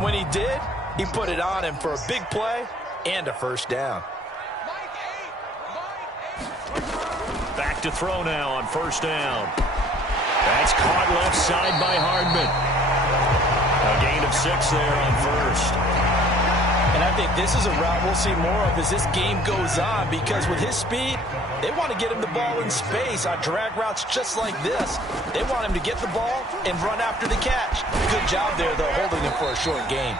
When he did, he put it on him for a big play and a first down. Back to throw now on first down. That's caught left side by Hardman. A gain of 6 there on first. And I think this is a route we'll see more of as this game goes on, because with his speed, they want to get him the ball in space on drag routes just like this. They want him to get the ball and run after the catch. Good job there, though, holding him for a short gain.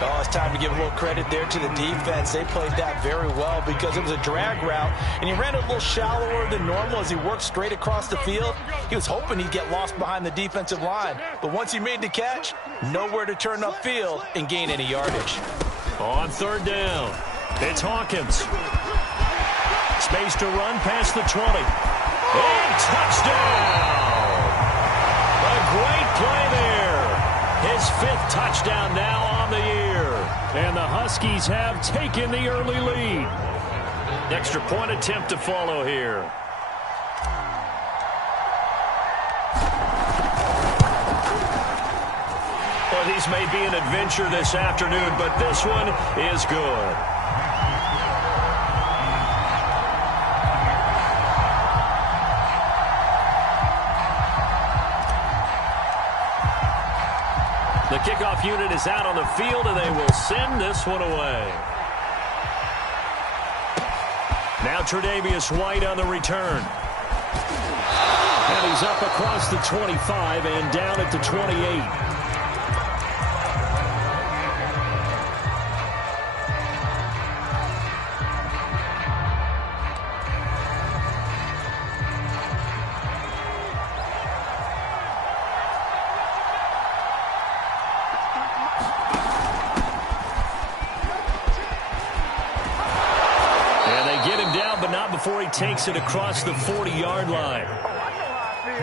Oh, it's time to give a little credit there to the defense. They played that very well because it was a drag route, and he ran it a little shallower than normal as he worked straight across the field. He was hoping he'd get lost behind the defensive line, but once he made the catch, nowhere to turn upfield and gain any yardage. On third down, it's Hawkins. Space to run past the 20. And touchdown! A great play there. His 5th touchdown now on the year. And the Huskies have taken the early lead. Extra point attempt to follow here. Well, these may be an adventure this afternoon, but this one is good. The kickoff unit is out on the field, and they will send this one away. Now Tre'Davious White on the return. And he's up across the 25 and down at the 28. Before he takes it across the 40-yard line.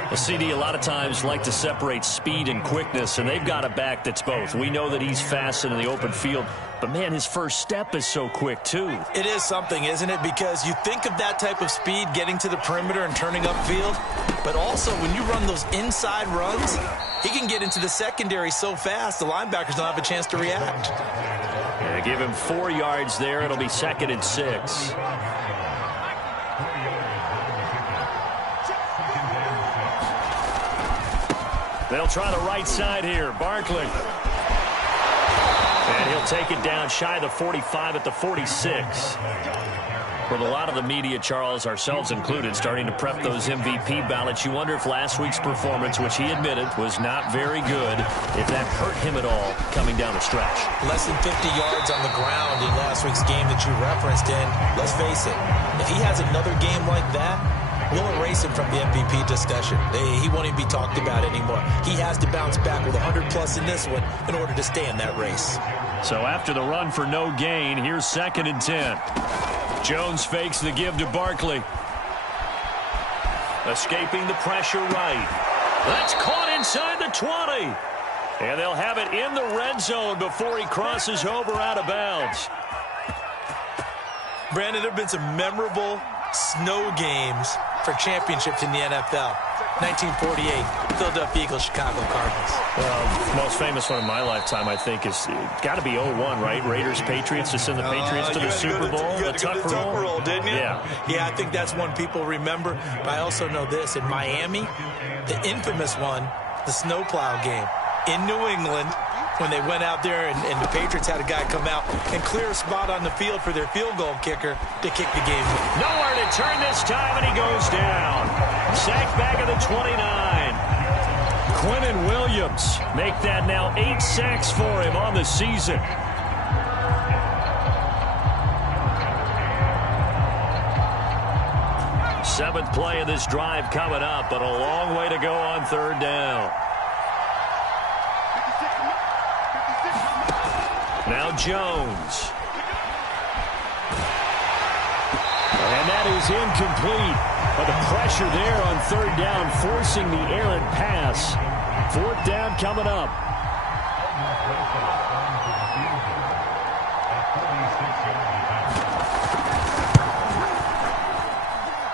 Well, CD, a lot of times like to separate speed and quickness, and they've got a back that's both. We know that he's fast in the open field, but, man, his first step is so quick, too. It is something, isn't it? Because you think of that type of speed getting to the perimeter and turning upfield, but also when you run those inside runs, he can get into the secondary so fast the linebackers don't have a chance to react. Yeah, give him 4 yards there. It'll be 2nd and 6. They'll try the right side here. Barkley. And he'll take it down shy of the 45 at the 46. With a lot of the media, Charles, ourselves included, starting to prep those MVP ballots, you wonder if last week's performance, which he admitted was not very good, if that hurt him at all coming down the stretch. Less than 50 yards on the ground in last week's game that you referenced, and let's face it, if he has another game like that, we'll erase him from the MVP discussion. He won't even be talked about anymore. He has to bounce back with 100+ in this one in order to stay in that race. So after the run for no gain, here's 2nd and 10. Jones fakes the give to Barkley. Escaping the pressure right. That's caught inside the 20. And they'll have it in the red zone before he crosses over out of bounds. Brandon, there have been some memorable snow games for championships in the NFL. 1948, Philadelphia Eagles, Chicago Cardinals. Well, the most famous one in my lifetime, I think, is got to be 01, right? Raiders, Patriots, to send the Patriots to the Super Bowl. The Tuck roll, didn't you? Yeah, I think that's one people remember. But I also know this. In Miami, the infamous one, the snowplow game in New England, when they went out there and the Patriots had a guy come out and clear a spot on the field for their field goal kicker to kick the game. Nowhere to turn this time, and he goes down. Sacked back at the 29. Quinnen Williams make that now 8 sacks for him on the season. Seventh play of this drive coming up, but a long way to go on 3rd down. Now Jones. And that is incomplete. But the pressure there on 3rd down, forcing the errant pass. 4th down coming up.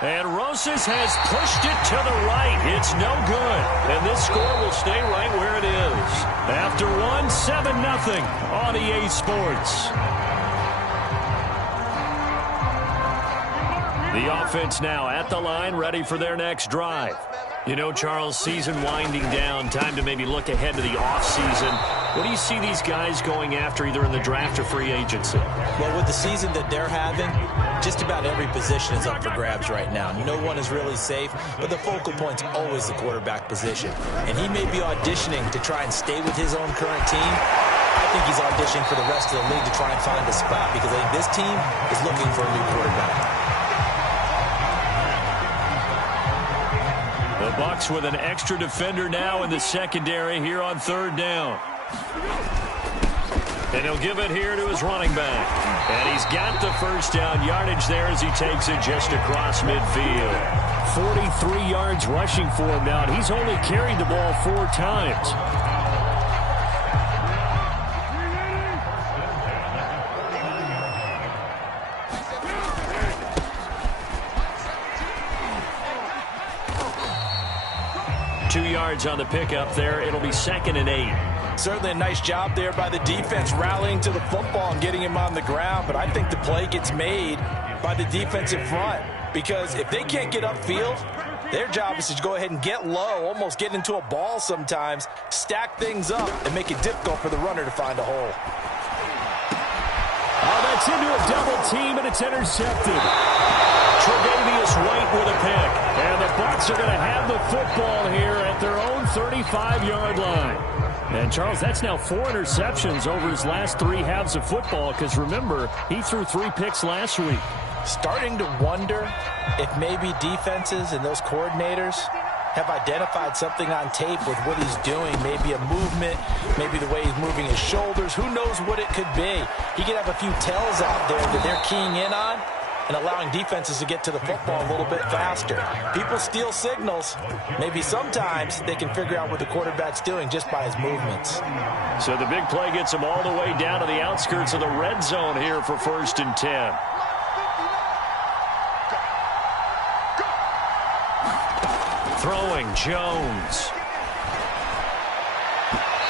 And Rosas has pushed it to the right. It's no good. And this score will stay right where it is. After one, 7-0 on EA Sports. The offense now at the line, ready for their next drive. You know, Charles, season winding down, time to maybe look ahead to the offseason. What do you see these guys going after either in the draft or free agency? Well, with the season that they're having, just about every position is up for grabs right now. No one is really safe, but the focal point's always the quarterback position. And he may be auditioning to try and stay with his own current team. I think he's auditioning for the rest of the league to try and find a spot because I think this team is looking for a new quarterback. The Bucs with an extra defender now in the secondary here on third down. And he'll give it here to his running back. And he's got the first down yardage there as he takes it just across midfield. 43 yards rushing for him now, and he's only carried the ball 4 times. On the pickup there. It'll be 2nd and 8. Certainly a nice job there by the defense rallying to the football and getting him on the ground, but I think the play gets made by the defensive front because if they can't get upfield, their job is to go ahead and get low, almost get into a ball sometimes, stack things up, and make it difficult for the runner to find a hole. Oh, that's into a double team, and it's intercepted. Tre'Davious White with a pick. And the Bucs are going to have the football here at their own 35-yard line. And, Charles, that's now 4 interceptions over his last 3 halves of football because, remember, he threw 3 picks last week. Starting to wonder if maybe defenses and those coordinators have identified something on tape with what he's doing. Maybe a movement, maybe the way he's moving his shoulders. Who knows what it could be? He could have a few tells out there that they're keying in on and allowing defenses to get to the football a little bit faster. People steal signals. Maybe sometimes they can figure out what the quarterback's doing just by his movements. So the big play gets him all the way down to the outskirts of the red zone here for 1st and 10. Throwing, Jones.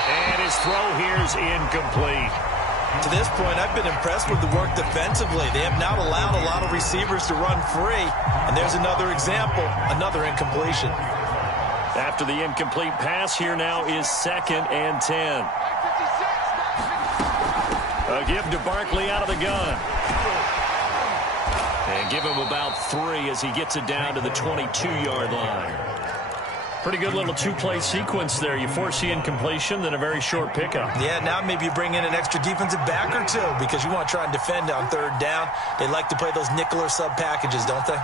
And his throw here's incomplete. To this point, I've been impressed with the work defensively. They have not allowed a lot of receivers to run free. And there's another example, another incompletion. After the incomplete pass, here now is 2nd and 10. A give to Barkley out of the gun. And give him about 3 as he gets it down to the 22-yard line. Pretty good little 2-play sequence there. You force the incompletion, then a very short pickup. Yeah, now maybe you bring in an extra defensive back or 2 because you want to try and defend on 3rd down. They like to play those nickel or sub packages, don't they?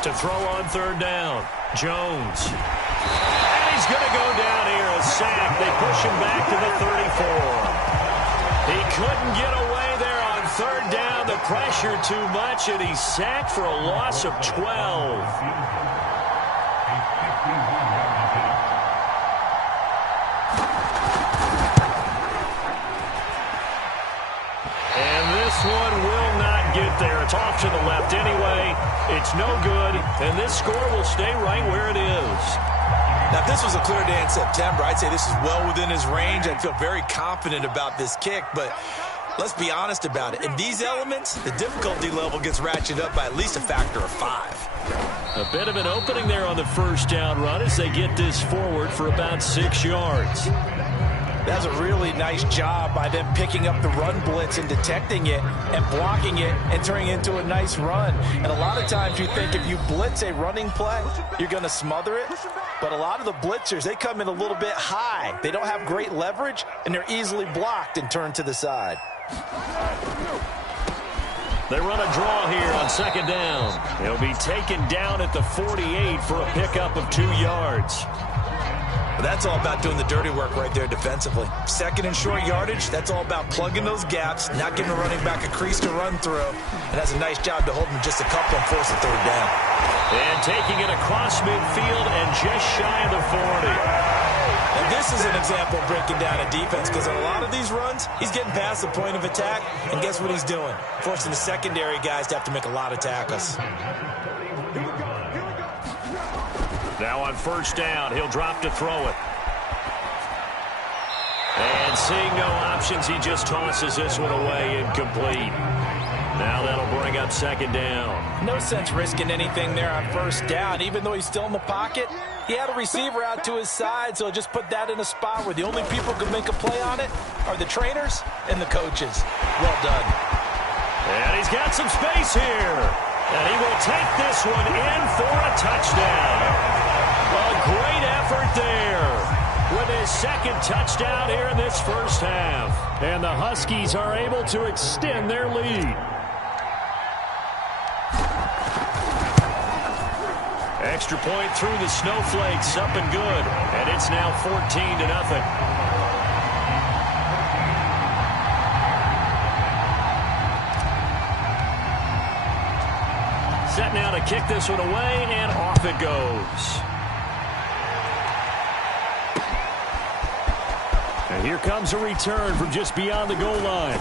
To throw on 3rd down, Jones. And he's going to go down here, a sack. They push him back to the 34. He couldn't get away there on 3rd down. The pressure too much, and he's sacked for a loss of 12. One will not get there. It's off to the left anyway. It's no good, and this score will stay right where it is. Now, if this was a clear day in September, I'd say this is well within his range. I'd feel very confident about this kick, but let's be honest about it. In these elements, the difficulty level gets ratcheted up by at least a factor of 5. A bit of an opening there on the 1st down run as they get this forward for about 6 yards. That's a really nice job by them picking up the run blitz and detecting it and blocking it and turning it into a nice run. And a lot of times you think if you blitz a running play, you're going to smother it. But a lot of the blitzers, they come in a little bit high. They don't have great leverage, and they're easily blocked and turned to the side. They run a draw here on 2nd down. He'll be taken down at the 48 for a pickup of 2 yards. But that's all about doing the dirty work right there defensively. 2nd and short yardage, that's all about plugging those gaps, not giving a running back a crease to run through. And that's a nice job to hold him just a couple and force a 3rd down. And taking it across midfield and just shy of the 40. And this is an example of breaking down a defense because on a lot of these runs, he's getting past the point of attack, and guess what he's doing? Forcing the secondary guys to have to make a lot of tackles. Now on 1st down, he'll drop to throw it. Seeing no options, he just tosses this one away, incomplete. Now that'll bring up second down. No sense risking anything there on first down. Even though he's still in the pocket, he had a receiver out to his side, so just put that in a spot where the only people who can make a play on it are the trainers and the coaches. Well done. And he's got some space here. And he will take this one in for a touchdown. A great effort there with his second touchdown here in this first half. And the Huskies are able to extend their lead. Extra point through the snowflakes, up and good. And it's now 14-0. Set now to kick this one away, and off it goes. And here comes a return from just beyond the goal line.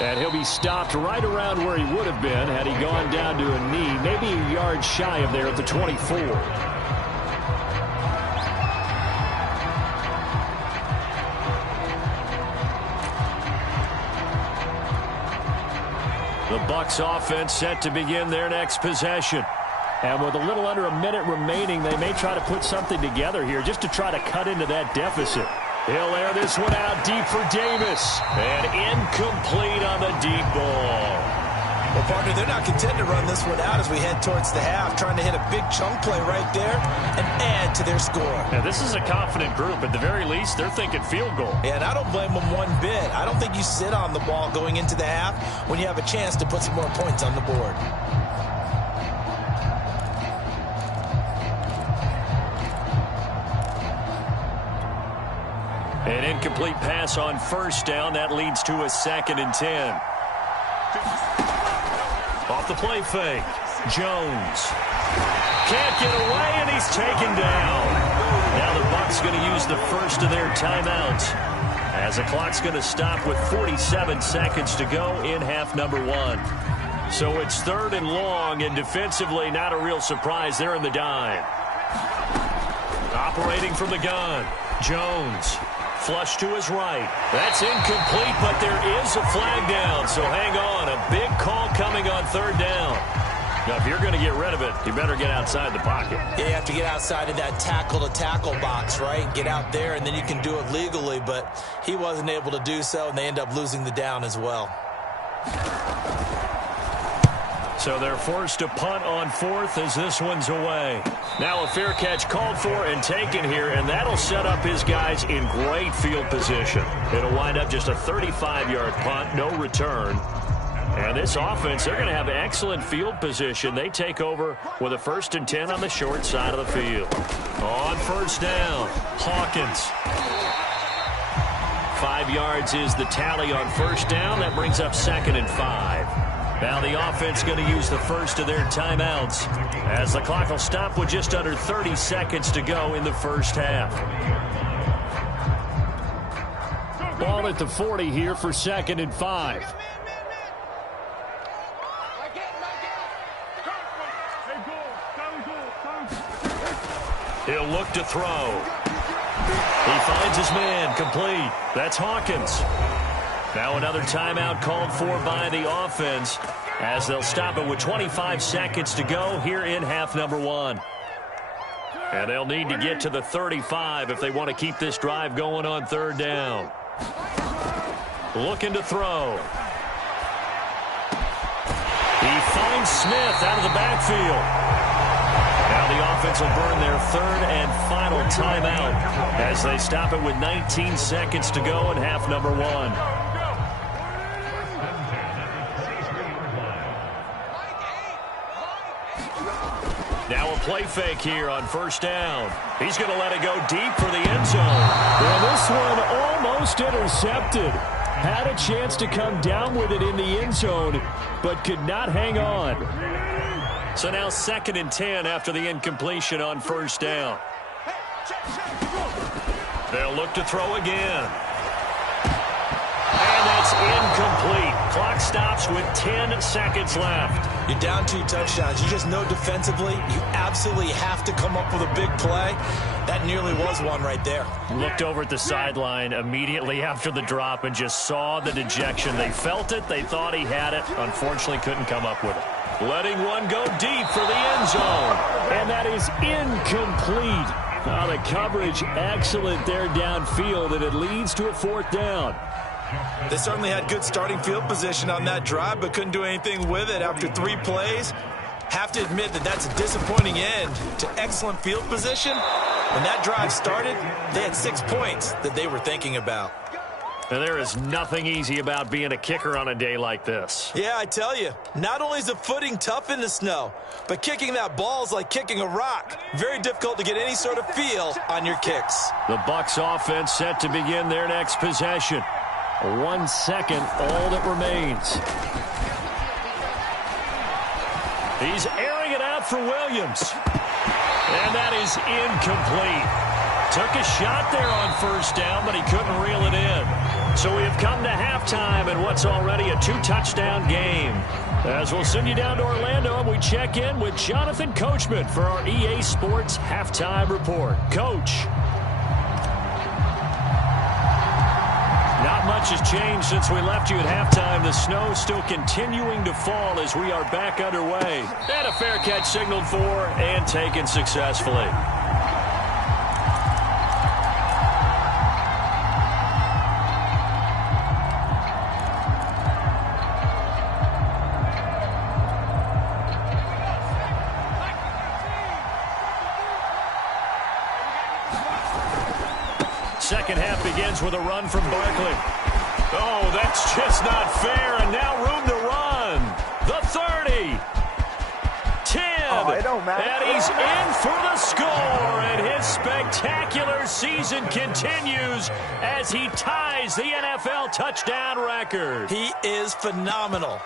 And he'll be stopped right around where he would have been had he gone down to a knee, maybe a yard shy of there at the 24. The Bucs offense set to begin their next possession. And with a little under a minute remaining, they may try to put something together here just to try to cut into that deficit. He'll air this one out deep for Davis. And incomplete on the deep ball. Well, partner, they're not content to run this one out as we head towards the half, trying to hit a big chunk play right there and add to their score. Now, this is a confident group. At the very least, they're thinking field goal. Yeah, and I don't blame them one bit. I don't think you sit on the ball going into the half when you have a chance to put some more points on the board. An incomplete pass on first down. That leads to a 2nd and 10. Off the play fake. Jones. Can't get away, and he's taken down. Now the Bucs going to use the first of their timeouts, as the clock's going to stop with 47 seconds to go in half number 1. So it's 3rd and long, and defensively not a real surprise. They're in the dime. Operating from the gun. Jones. Flush to his right. That's incomplete, but there is a flag down, so hang on. A big call coming on 3rd down. Now, if you're going to get rid of it, you better get outside the pocket. Yeah, you have to get outside of that tackle-to-tackle box, right? Get out there, and then you can do it legally, but he wasn't able to do so, and they end up losing the down as well. So they're forced to punt on 4th as this one's away. Now a fair catch called for and taken here, and that'll set up his guys in great field position. It'll wind up just a 35-yard punt, no return. And this offense, they're going to have excellent field position. They take over with a 1st and 10 on the short side of the field. On first down, Hawkins. 5 yards is the tally on first down. That brings up 2nd and 5. Now the offense going to use the first of their timeouts, as the clock will stop with just under 30 seconds to go in the first half. Ball at the 40 here for 2nd and 5. He'll look to throw. He finds his man, complete. That's Hawkins. Now another timeout called for by the offense, as they'll stop it with 25 seconds to go here in half number 1. And they'll need to get to the 35 if they want to keep this drive going on 3rd down. Looking to throw. He finds Smith out of the backfield. Now the offense will burn their 3rd and final timeout as they stop it with 19 seconds to go in half number 1. Now a play fake here on first down. He's going to let it go deep for the end zone. Well, this one almost intercepted. Had a chance to come down with it in the end zone, but could not hang on. So now 2nd and 10 after the incompletion on first down. They'll look to throw again. And that's It's incomplete. Clock stops with 10 seconds left. You're down 2 touchdowns. You just know defensively you absolutely have to come up with a big play. That nearly was one right there. Looked over at the sideline immediately after the drop and just saw the dejection. They felt it. They thought he had it. Unfortunately, couldn't come up with it. Letting one go deep for the end zone. And that is incomplete. The coverage excellent there downfield, and it leads to a 4th down. They certainly had good starting field position on that drive, but couldn't do anything with it after 3 plays. Have to admit that that's a disappointing end to excellent field position. When that drive started, they had 6 points that they were thinking about. And there is nothing easy about being a kicker on a day like this. Yeah, I tell you, not only is the footing tough in the snow, but kicking that ball is like kicking a rock. Very difficult to get any sort of feel on your kicks. The Bucs offense set to begin their next possession. 1 second, all that remains. He's airing it out for Williams. And that is incomplete. Took a shot there on 1st down, but he couldn't reel it in. So we have come to halftime in what's already a 2-touchdown game. As we'll send you down to Orlando, and we check in with Jonathan Coachman for our EA Sports Halftime Report. Coach. Not much has changed since we left you at halftime. The snow still continuing to fall as we are back underway. And a fair catch signaled for and taken successfully. Second half begins with a run from Barkley. Oh, that's just not fair, and now room to run. The 30. 10. It don't matter. And he's in for the score, and his spectacular season continues as he ties the NFL touchdown record. He is phenomenal.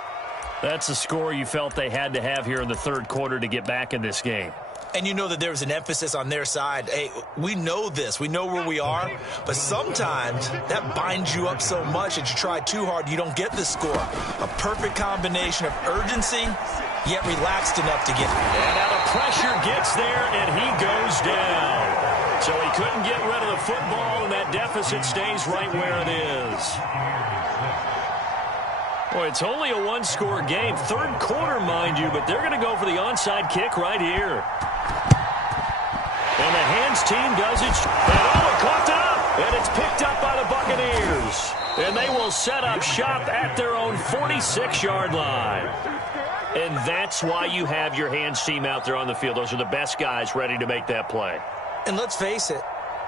That's the score you felt they had to have here in the 3rd quarter to get back in this game. And you know that there's an emphasis on their side. Hey, we know this. We know where we are. But sometimes that binds you up so much that you try too hard, you don't get the score. A perfect combination of urgency, yet relaxed enough to get it. And now the pressure gets there, and he goes down. So he couldn't get rid of the football, and that deficit stays right where it is. Boy, it's only a 1-score game. 3rd quarter, mind you, but they're going to go for the onside kick right here. And the hands team does it. And it coughed it up. And it's picked up by the Buccaneers. And they will set up shop at their own 46-yard line. And that's why you have your hands team out there on the field. Those are the best guys ready to make that play. And let's face it,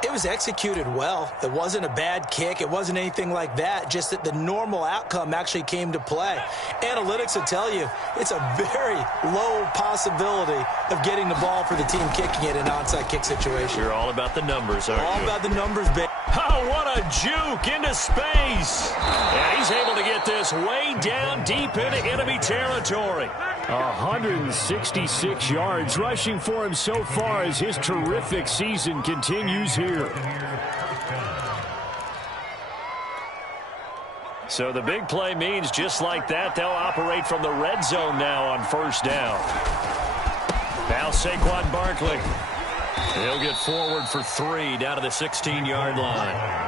it was executed well. It wasn't a bad kick. It wasn't anything like that. Just that the normal outcome actually came to play. Analytics will tell you it's a very low possibility of getting the ball for the team kicking it in an onside kick situation. You're all about the numbers, aren't you? All about the numbers, baby. Oh, what a juke into space. And he's able to get this way down deep into enemy territory. 166 yards rushing for him so far as his terrific season continues here. So the big play means just like that, they'll operate from the red zone now on 1st down. Now Saquon Barkley. He'll get forward for 3 down to the 16-yard line.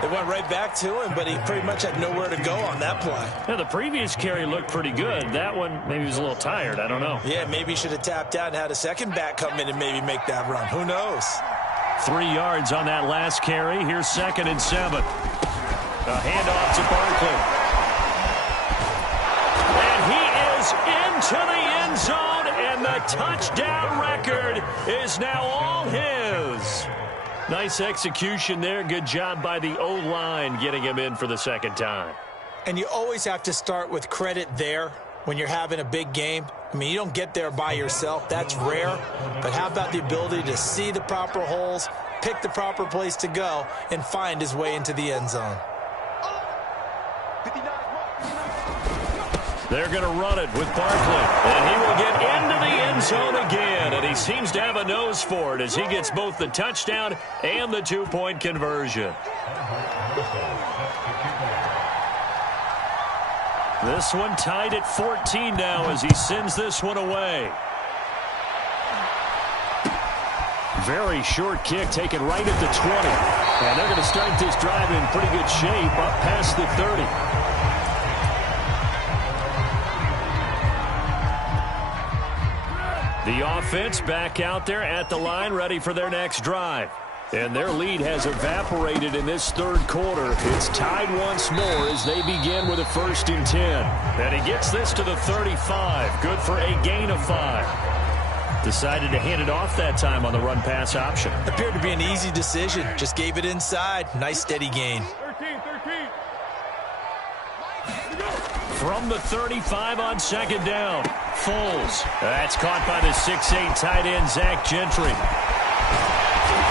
They went right back to him, but he pretty much had nowhere to go on that play. Now, the previous carry looked pretty good. That one, maybe he was a little tired. I don't know. Yeah, maybe he should have tapped out and had a second back come in and maybe make that run. Who knows? 3 yards on that last carry. Here's 2nd and 7. A handoff to Barkley. And he is into the end zone, and the touchdown record is now all his. Nice execution there. Good job by the O-line getting him in for the 2nd time. And you always have to start with credit there when you're having a big game. I mean, you don't get there by yourself. That's rare. But how about the ability to see the proper holes, pick the proper place to go, and find his way into the end zone? They're going to run it with Barkley. And he will get into the end zone again. And he seems to have a nose for it as he gets both the touchdown and the 2-point conversion. This one tied at 14 now as he sends this one away. Very short kick taken right at the 20. And they're going to start this drive in pretty good shape up past the 30. The offense back out there at the line, ready for their next drive. And their lead has evaporated in this third quarter. It's tied once more as they begin with a 1st and 10. And he gets this to the 35. Good for a gain of 5. Decided to hand it off that time on the run-pass option. Appeared to be an easy decision. Just gave it inside. Nice steady gain. 13. From the 35 on 2nd down. Foles. That's caught by the 6'8 tight end, Zach Gentry.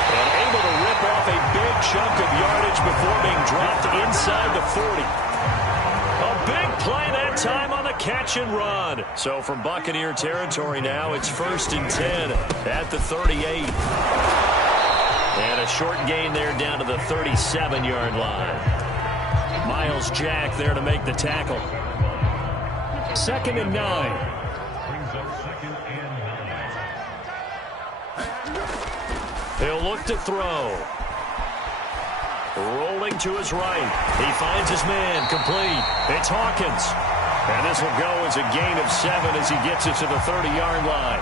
And able to rip off a big chunk of yardage before being dropped inside the 40. A big play that time on the catch and run. So from Buccaneer territory now, it's 1st and 10 at the 38. And a short gain there down to the 37-yard line. Miles Jack there to make the tackle. 2nd and 9. He'll look to throw. Rolling to his right. He finds his man. Complete. It's Hawkins. And this will go as a gain of 7 as he gets it to the 30-yard line.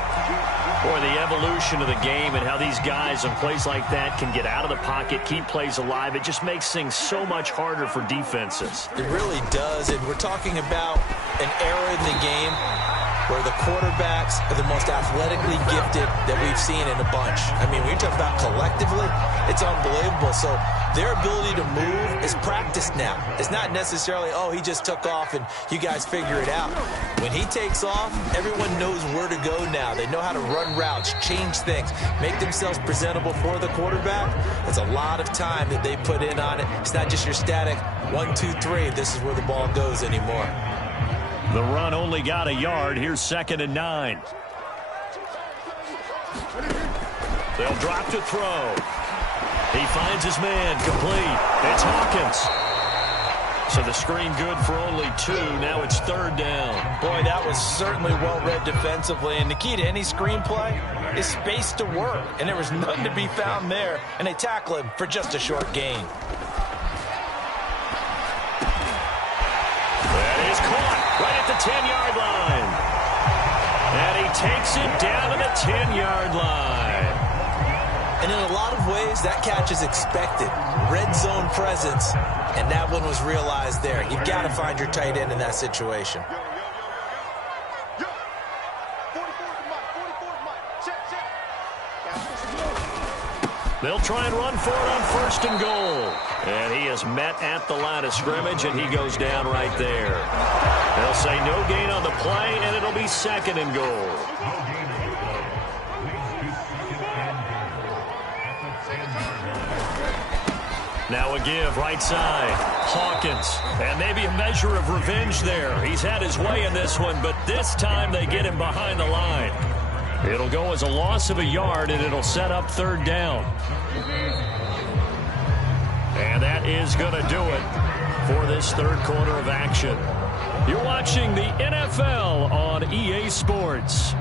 Boy, the evolution of the game and how these guys in plays like that can get out of the pocket, keep plays alive, it just makes things so much harder for defenses. It really does, and we're talking about an era in the game where the quarterbacks are the most athletically gifted that we've seen in a bunch. I mean, when you talk about collectively, it's unbelievable. So their ability to move is practiced now. It's not necessarily, oh, he just took off and you guys figure it out. When he takes off, everyone knows where to go now. They know how to run routes, change things, make themselves presentable for the quarterback. It's a lot of time that they put in on it. It's not just your static 1, 2, 3. This is where the ball goes anymore. The run only got a yard. Here's 2nd and 9. They'll drop to throw. He finds his man. Complete. It's Hawkins. So the screen good for only 2. Now it's 3rd down. Boy, that was certainly well-read defensively. And the key to any screenplay is space to work. And there was none to be found there. And they tackle him for just a short gain. That is caught right at the 10-yard line. And he takes it down to the 10-yard line. And in a lot of ways, that catch is expected. Red zone presence, and that one was realized there. You've got to find your tight end in that situation. They'll try and run for it on 1st and goal. And he is met at the line of scrimmage, and he goes down right there. They'll say no gain on the play, and it'll be 2nd and goal. Now a give, right side. Hawkins. And maybe a measure of revenge there. He's had his way in this one, but this time they get him behind the line. It'll go as a loss of a yard, and it'll set up 3rd down. And that is going to do it for this third quarter of action. You're watching the NFL on EA Sports.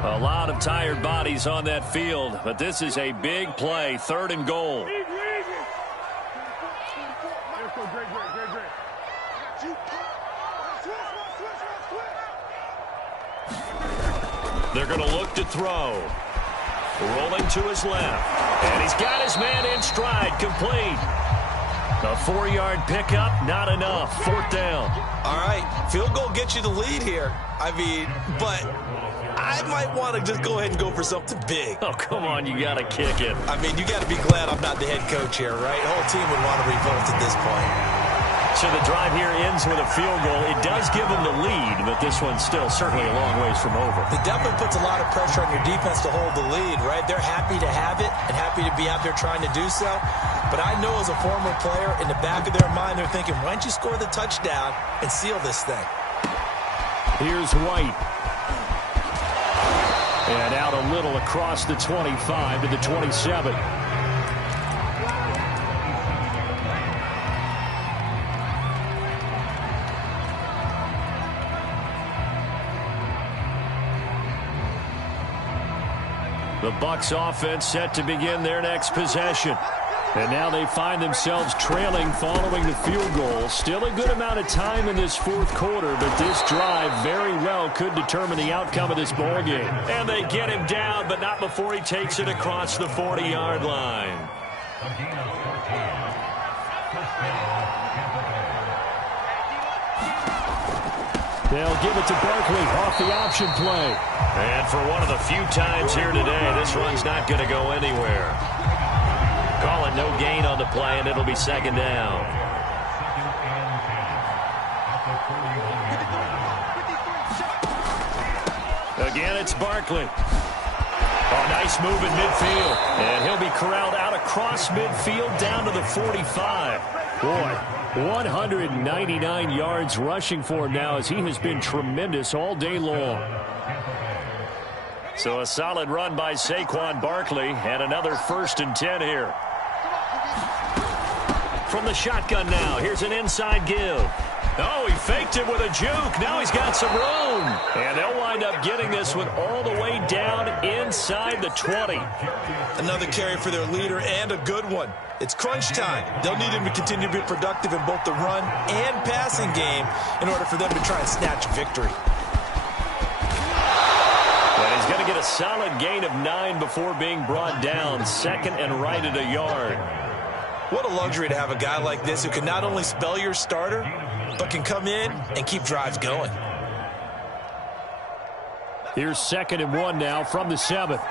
A lot of tired bodies on that field, but this is a big play, 3rd and goal. They're going to look to throw. Rolling to his left. And he's got his man in stride, complete. A 4-yard pickup, not enough. 4th down. All right, field goal gets you the lead here. I mean, but I might want to just go ahead and go for something big. Oh, come on, you got to kick it. I mean, you got to be glad I'm not the head coach here, right? The whole team would want to revolt at this point. So the drive here ends with a field goal. It does give them the lead, but this one's still certainly a long ways from over. It definitely puts a lot of pressure on your defense to hold the lead, right? They're happy to have it and happy to be out there trying to do so. But I know as a former player, in the back of their mind, they're thinking, why don't you score the touchdown and seal this thing? Here's White. And out a little across the 25 to the 27. The Bucs offense set to begin their next possession. And now they find themselves trailing following the field goal. Still a good amount of time in this fourth quarter, but this drive very well could determine the outcome of this ball game. And they get him down, but not before he takes it across the 40-yard line. They'll give it to Barkley off the option play. And for one of the few times here today, this run's not going to go anywhere. Call it no gain on the play, and it'll be second down. Again, it's Barkley. Oh, nice move in midfield. And he'll be corralled out across midfield down to the 45. Boy, 199 yards rushing for him now as he has been tremendous all day long. So a solid run by Saquon Barkley and another 1st and 10 here. From the shotgun now, here's an inside give. Oh, he faked it with a juke. Now he's got some room. And they'll wind up getting this one all the way down inside the 20. Another carry for their leader and a good one. It's crunch time. They'll need him to continue to be productive in both the run and passing game in order for them to try and snatch victory. And he's going to get a solid gain of 9 before being brought down. 2nd and right at a yard. What a luxury to have a guy like this who can not only spell your starter, but can come in and keep drives going. Here's 2nd and 1 now from the 7th.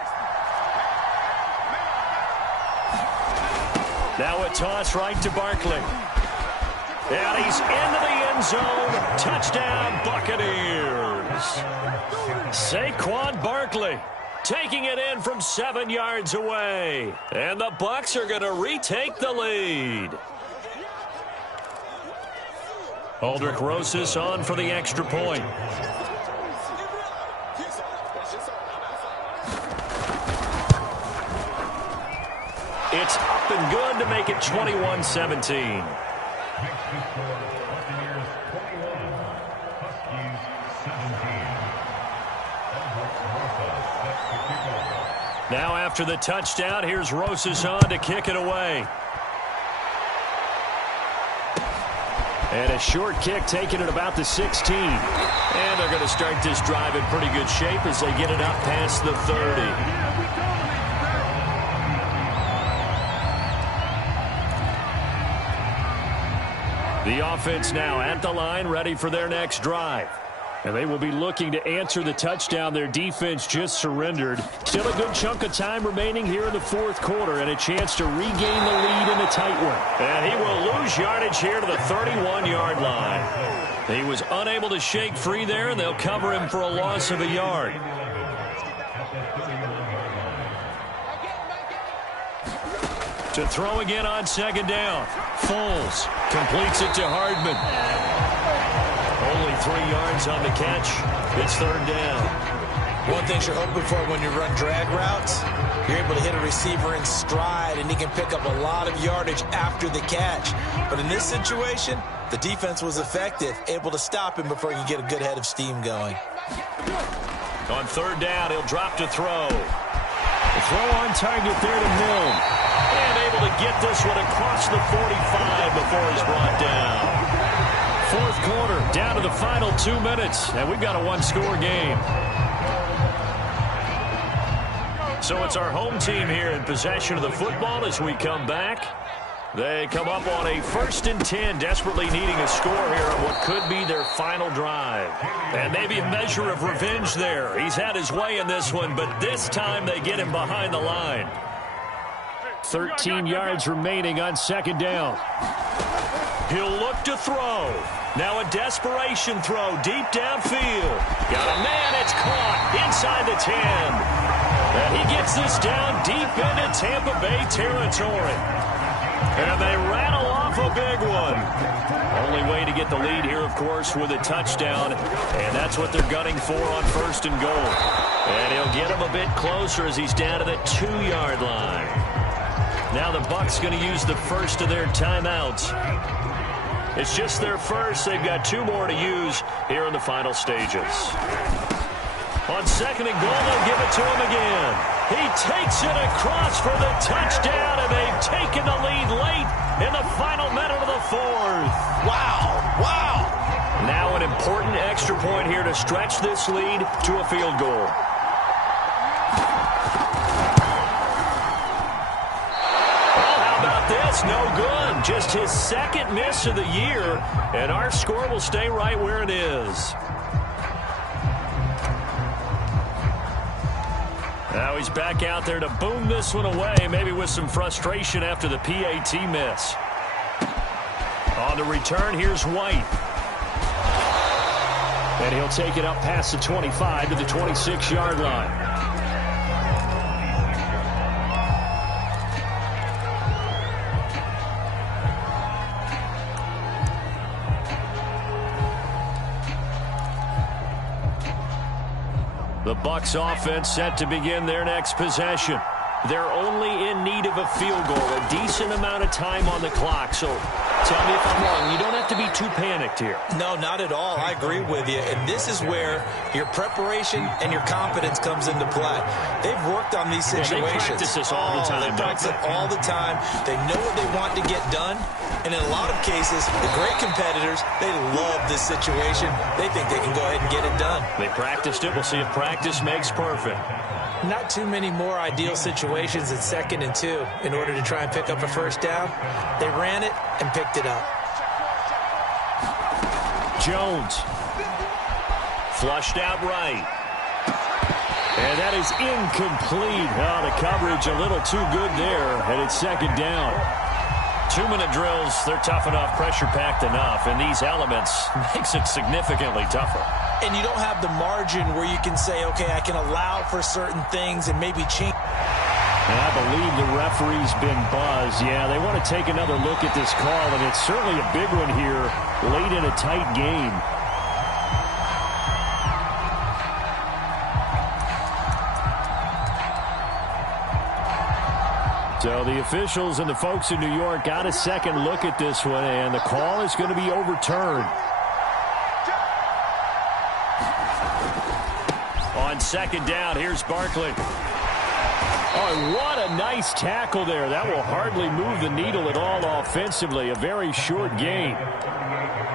Now a toss right to Barkley. And he's into the end zone. Touchdown, Buccaneers. Saquon Barkley taking it in from 7 yards away. And the Bucs are going to retake the lead. Aldrich Rosas on for the extra point. It's up and good to make it 21-17. Now after the touchdown, here's Rosas on to kick it away. And a short kick taken at about the 16. And they're going to start this drive in pretty good shape as they get it up past the 30. The offense now at the line, ready for their next drive. And they will be looking to answer the touchdown their defense just surrendered. Still a good chunk of time remaining here in the fourth quarter and a chance to regain the lead in a tight one. And he will lose yardage here to the 31-yard line. He was unable to shake free there, and they'll cover him for a loss of a yard. To throw again on 2nd down. Foles completes it to Hardman. Only 3 yards on the catch. It's 3rd down. One thing you're hoping for when you run drag routes, you're able to hit a receiver in stride, and he can pick up a lot of yardage after the catch. But in this situation, the defense was effective, able to stop him before he could get a good head of steam going. On 3rd down, he'll drop to throw. The throw on target there to Milne. And able to get this one across the 45 before he's brought down. Fourth quarter, down to the final 2 minutes, and we've got a one-score game. So it's our home team here in possession of the football as we come back. They come up on a 1st and 10, desperately needing a score here on what could be their final drive. And maybe a measure of revenge there. He's had his way in this one, but this time they get him behind the line. 13 yards remaining on 2nd down. He'll look to throw. Now a desperation throw deep downfield. Got a man, it's caught inside the 10. And he gets this down deep into Tampa Bay territory. And they rattle off a big one. Only way to get the lead here, of course, with a touchdown. And that's what they're gunning for on 1st and goal. And he'll get him a bit closer as he's down to the 2-yard line. Now the Bucs going to use the first of their timeouts. It's just their first. They've got 2 more to use here in the final stages. On 2nd and goal, they'll give it to him again. He takes it across for the touchdown, and they've taken the lead late in the final minute of the 4th. Wow, wow. Now an important extra point here to stretch this lead to a field goal. This no good. Just his 2nd miss of the year, and our score will stay right where it is. Now he's back out there to boom this one away, maybe with some frustration after the PAT miss. On the return, here's White. And he'll take it up past the 25 to the 26-yard line. The Bucs offense set to begin their next possession. They're only in need of a field goal, a decent amount of time on the clock. So tell me if I'm wrong. You don't have to be too panicked here. No, not at all. I agree with you. And this is where your preparation and your confidence comes into play. They've worked on these situations. They practice this all the time. They practice it all the time. They know what they want to get done. And in a lot of cases, the great competitors, they love this situation. They think they can go ahead and get it done. They practiced it. We'll see if practice makes perfect. Not too many more ideal situations in 2nd and 2 in order to try and pick up a first down. They ran it and picked it up. Jones. Flushed out right. And that is incomplete. Oh, the coverage a little too good there, and it's 2nd down. 2-minute drills, they're tough enough, pressure-packed enough, and these elements makes it significantly tougher. And you don't have the margin where you can say, okay, I can allow for certain things and maybe change. And I believe the referee's been buzzed. Yeah, they want to take another look at this call, and it's certainly a big one here late in a tight game. So the officials and the folks in New York got a second look at this one, and the call is going to be overturned. On 2nd down, here's Barkley. Oh, what a nice tackle there. That will hardly move the needle at all offensively. A very short gain.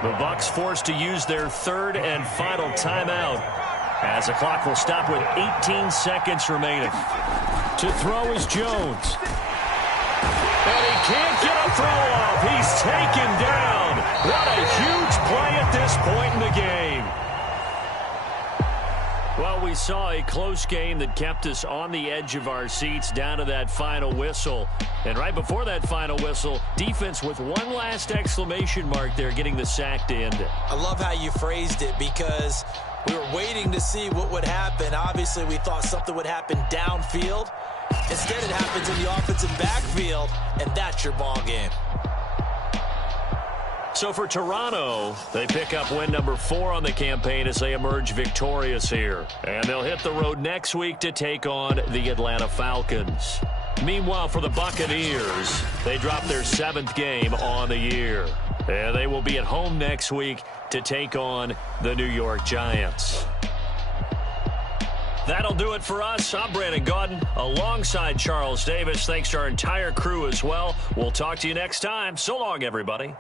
The Bucs forced to use their 3rd and final timeout as the clock will stop with 18 seconds remaining. To throw is Jones. And he can't get a throw off. He's taken down. What a huge play at this point in the game. Well, we saw a close game that kept us on the edge of our seats down to that final whistle. And right before that final whistle, defense with one last exclamation mark there, getting the sack to end it. I love how you phrased it because we were waiting to see what would happen. Obviously, we thought something would happen downfield. Instead, it happens in the offensive backfield, and that's your ball game. So for Toronto, they pick up win number 4 on the campaign as they emerge victorious here. And they'll hit the road next week to take on the Atlanta Falcons. Meanwhile, for the Buccaneers, they drop their 7th game on the year. And they will be at home next week to take on the New York Giants. That'll do it for us. I'm Brandon Gaudin alongside Charles Davis. Thanks to our entire crew as well. We'll talk to you next time. So long, everybody.